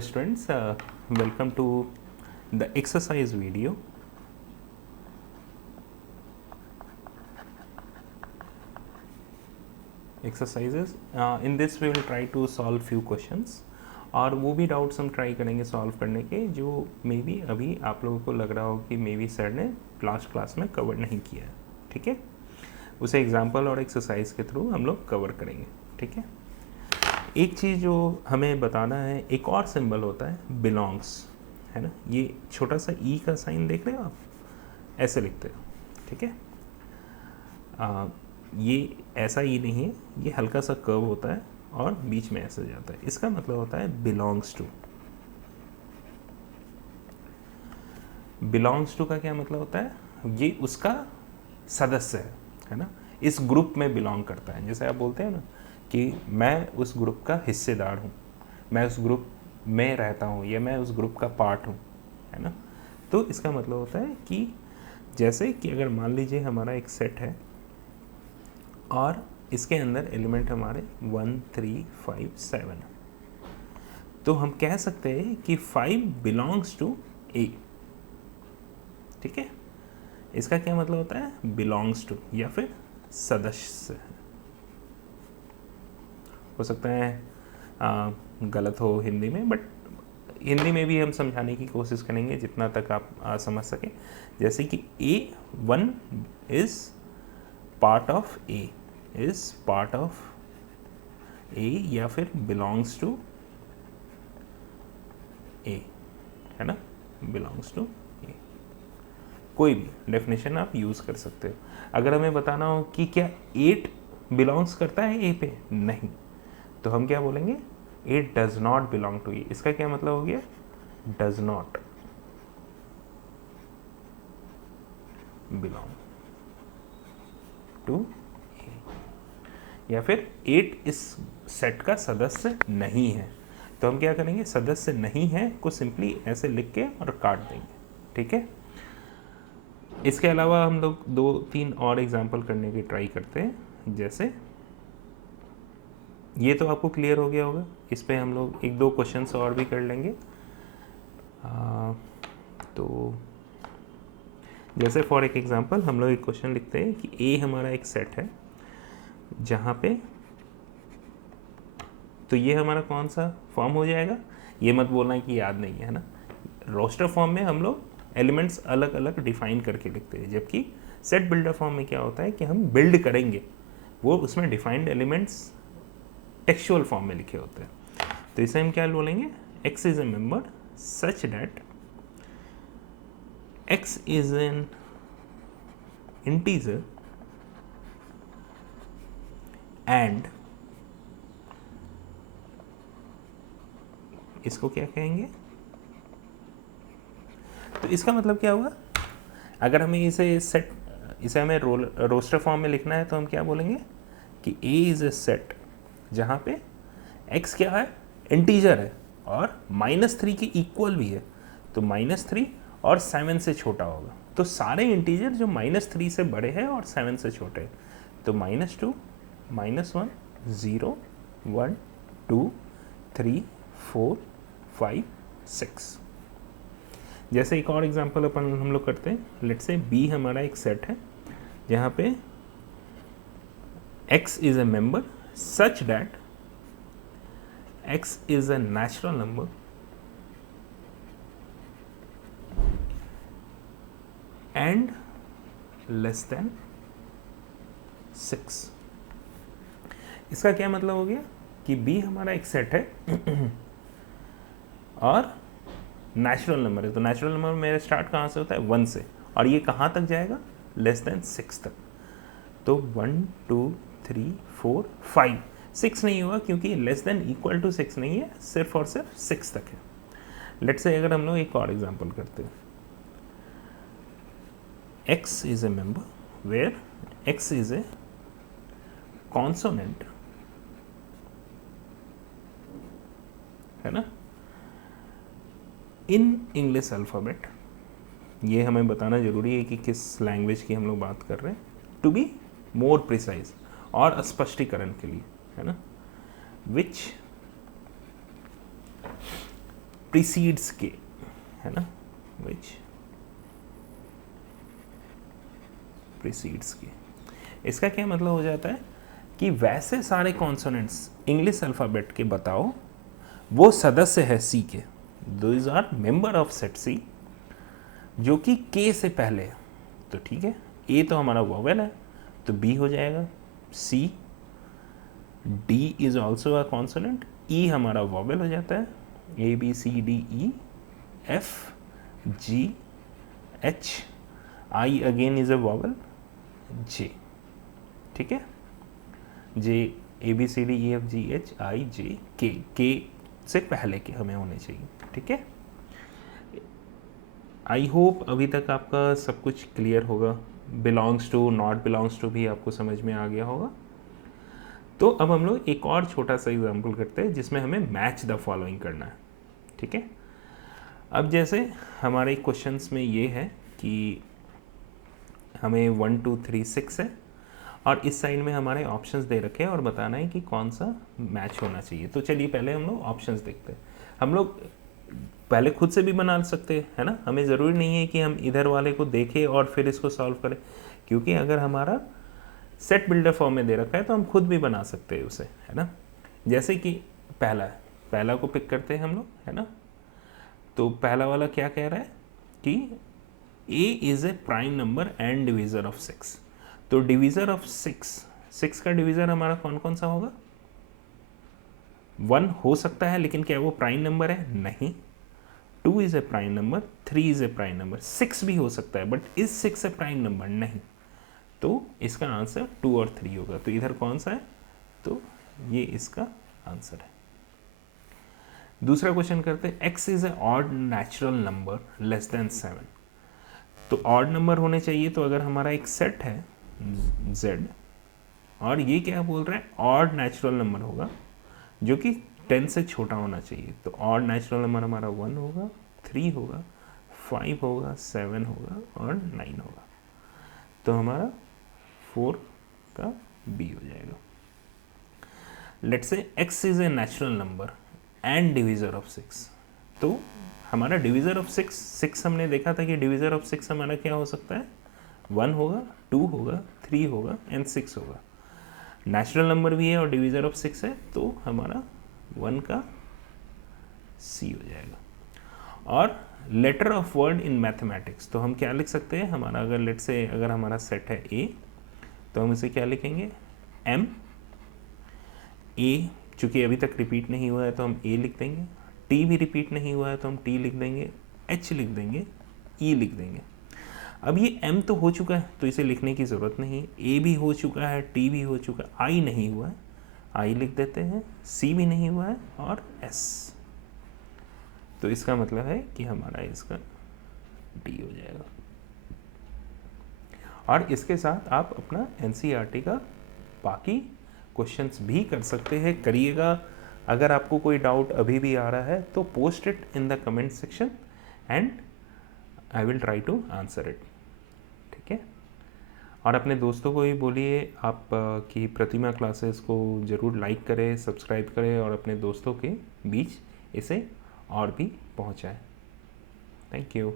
Students, welcome to the exercise video. Exercises. In this we will try to solve few questions और वो भी doubts हम try करेंगे solve करने के जो मे बी अभी आप लोगों को लग रहा हो कि मे बी सर ने लास्ट क्लास में कवर नहीं किया है. ठीक है, उसे एग्जाम्पल और एक्सरसाइज के थ्रू हम लोग कवर करेंगे. ठीक है, एक चीज़ जो हमें बताना है, एक और सिंबल होता है बिलोंग्स, है ना. ये छोटा सा ई का साइन देख रहे हो आप, ऐसे लिखते हो. ठीक है, ये ऐसा ई नहीं है, ये हल्का सा कर्व होता है और बीच में ऐसे जाता है. इसका मतलब होता है बिलोंग्स टू. बिलोंग्स टू का क्या मतलब होता है, ये उसका सदस्य है ना, इस ग्रुप में बिलोंग करता है. जैसे आप बोलते हैं ना कि मैं उस ग्रुप का हिस्सेदार हूँ, मैं उस ग्रुप में रहता हूँ या मैं उस ग्रुप का पार्ट हूँ, है ना. तो इसका मतलब होता है कि जैसे कि अगर मान लीजिए हमारा एक सेट है और इसके अंदर एलिमेंट हमारे 1 3 5 7, तो हम कह सकते हैं कि 5 बिलोंग्स टू ए. ठीक है, इसका क्या मतलब होता है, बिलोंग्स टू या फिर सदस्य. हो सकता है गलत हो हिंदी में, बट हिंदी में भी हम समझाने की कोशिश करेंगे जितना तक आप समझ सकें. जैसे कि A1 is part of A, is part of A या फिर बिलोंग्स टू ए, है ना, बिलोंग्स टू ए. कोई भी डेफिनेशन आप यूज़ कर सकते हो. अगर हमें बताना हो कि क्या 8 बिलोंग्स करता है ए पे, नहीं, तो हम क्या बोलेंगे, it does not belong to A. इसका क्या मतलब हो गया, does not belong to A. या फिर 8 इस सेट का सदस्य नहीं है, तो हम क्या करेंगे, सदस्य नहीं है को सिंपली ऐसे लिख के और काट देंगे. ठीक है, इसके अलावा हम लोग 2-3 और एग्जाम्पल करने की ट्राई करते हैं. जैसे ये तो आपको क्लियर हो गया होगा, इस पे हम लोग 1-2 क्वेश्चंस और भी कर लेंगे. तो जैसे फॉर एक एग्जांपल हम लोग एक क्वेश्चन लिखते हैं कि ए हमारा एक सेट है जहाँ पे, तो ये हमारा कौन सा फॉर्म हो जाएगा, ये मत बोलना कि याद नहीं है ना. रोस्टर फॉर्म में हम लोग एलिमेंट्स अलग अलग डिफाइन करके लिखते हैं, जबकि सेट बिल्डर फॉर्म में क्या होता है कि हम बिल्ड करेंगे, वो उसमें डिफाइंड एलिमेंट्स टेक्सचुअल फॉर्म में लिखे होते हैं. तो इसे हम क्या बोलेंगे, x is a member such that x is an integer and, इसको क्या कहेंगे, तो इसका मतलब क्या हुआ, अगर हमें इसे हमें रोस्टर फॉर्म में लिखना है तो हम क्या बोलेंगे कि a इज ए सेट जहाँ पे x क्या है, इंटीजर है और -3 के इक्वल भी है, तो -3 और 7 से छोटा होगा. तो सारे इंटीजर जो -3 से बड़े हैं और 7 से छोटे हैं, तो -2 -1 0 1 2 3 4 5 6. जैसे एक और एग्जांपल अपन हम लोग करते हैं. लेट्स से B हमारा एक सेट है जहाँ पे x is a member such that x is a natural number and less than 6. इसका क्या मतलब हो गया कि B हमारा एक सेट है और नेचुरल नंबर है. तो नेचुरल नंबर मेरा स्टार्ट कहाँ से होता है, 1 से, और ये कहाँ तक जाएगा, लेस देन 6 तक. तो 1 2 3 4 5 6 नहीं होगा क्योंकि लेस देन इक्वल टू 6 नहीं है, सिर्फ और सिर्फ 6 तक है. लेट्स से अगर हम लोग एक और एग्जांपल करते हैं, x is a member where x is a consonant, है ना, इन इंग्लिश अल्फ़ाबेट. ये हमें बताना ज़रूरी है कि किस लैंग्वेज की हम लोग बात कर रहे हैं, टू बी मोर प्रिसाइज और स्पष्टीकरण के लिए, है ना. विच प्रीसीड्स के, है ना, विच प्रीसीड्स के। इसका क्या मतलब हो जाता है कि वैसे सारे कॉन्सोनेंट्स इंग्लिश अल्फ़ाबेट के बताओ वो सदस्य है सी के, those are member of set C, जो कि के से पहले है। तो ठीक है, ए तो हमारा वॉवेल है तो बी हो जाएगा, C, D is also a consonant, E हमारा वॉवेल हो जाता है, A B C D E, F G H, I again is a vowel, J, ठीक है, J A B C D E F G H I J K से पहले के हमें होने चाहिए, ठीक है। आई होप अभी तक आपका सब कुछ क्लियर होगा, belongs to not belongs to भी आपको समझ में आ गया होगा। तो अब हम लोग एक और छोटा सा एग्जाम्पल करते हैं जिसमें हमें मैच द फॉलोइंग करना है, ठीक है। अब जैसे हमारे क्वेश्चंस में ये है कि हमें 1 2 3 6 है और इस साइड में हमारे ऑप्शंस दे रखे हैं और बताना है कि कौन सा मैच होना चाहिए। तो चलिए पहले हम लोग ऑप्शंस देखते हैं। हम लोग पहले खुद से भी बना सकते हैं, है ना, हमें ज़रूरी नहीं है कि हम इधर वाले को देखें और फिर इसको सॉल्व करें, क्योंकि अगर हमारा सेट बिल्डर फॉर्म में दे रखा है तो हम खुद भी बना सकते हैं उसे, है ना। जैसे कि पहला को पिक करते हैं हम लोग, है ना। तो पहला वाला क्या कह रहा है कि a is a prime number and divisor of 6। तो डिवीज़र ऑफ 6 का डिवीज़र हमारा कौन कौन सा होगा? 1 हो सकता है, लेकिन क्या वो प्राइम नंबर है? नहीं। 2 is a prime number, 3 is a prime number, 6 भी हो सकता है, but is 6 A prime number? नहीं। तो इसका आंसर 2 और 3 होगा। तो इधर कौन सा है? तो ये इसका आंसर है। दूसरा क्वेश्चन करते हैं, x is A odd natural number less than 7। तो ऑड नंबर होने चाहिए। तो अगर हमारा एक सेट है z और ये क्या बोल रहा है, ऑड नेचुरल नंबर होगा जो कि 10 से छोटा होना चाहिए। तो ऑड नेचुरल नंबर हमारा 1 होगा, 3 होगा, 5 होगा, 7 होगा और 9 होगा। तो हमारा 4 का बी हो जाएगा। Let's say x is a natural number and divisor of 6। तो हमारा डिवीज़र ऑफ 6 हमने देखा था कि डिवीज़र ऑफ 6 हमारा क्या हो सकता है, 1 होगा, 2 होगा, 3 होगा एंड 6 होगा। नेचुरल नंबर भी है और डिवीज़र ऑफ 6 है, तो हमारा 1 का सी हो जाएगा। और letter of word in mathematics, तो हम क्या लिख सकते हैं, हमारा अगर लेट से अगर हमारा सेट है ए, तो हम इसे क्या लिखेंगे, एम ए, चूँकि अभी तक रिपीट नहीं हुआ है तो हम ए लिख देंगे, टी भी रिपीट नहीं हुआ है तो हम टी लिख देंगे, एच लिख देंगे, ई लिख देंगे। अब ये एम तो हो चुका है तो इसे लिखने की ज़रूरत नहीं, ए भी हो चुका है, टी भी हो चुका है, आई नहीं हुआ है, आई लिख देते हैं, सी भी नहीं हुआ है और एस। तो इसका मतलब है कि हमारा इसका डी हो जाएगा। और इसके साथ आप अपना एनसीईआरटी का बाकी क्वेश्चंस भी कर सकते हैं, करिएगा। अगर आपको कोई डाउट अभी भी आ रहा है तो post it in the comment section and I will try to answer it, ठीक है। और अपने दोस्तों को भी बोलिए आप कि प्रतिमा क्लासेस को ज़रूर लाइक करें, सब्सक्राइब करें और अपने दोस्तों के बीच इसे और भी पहुंचाएं। Thank you.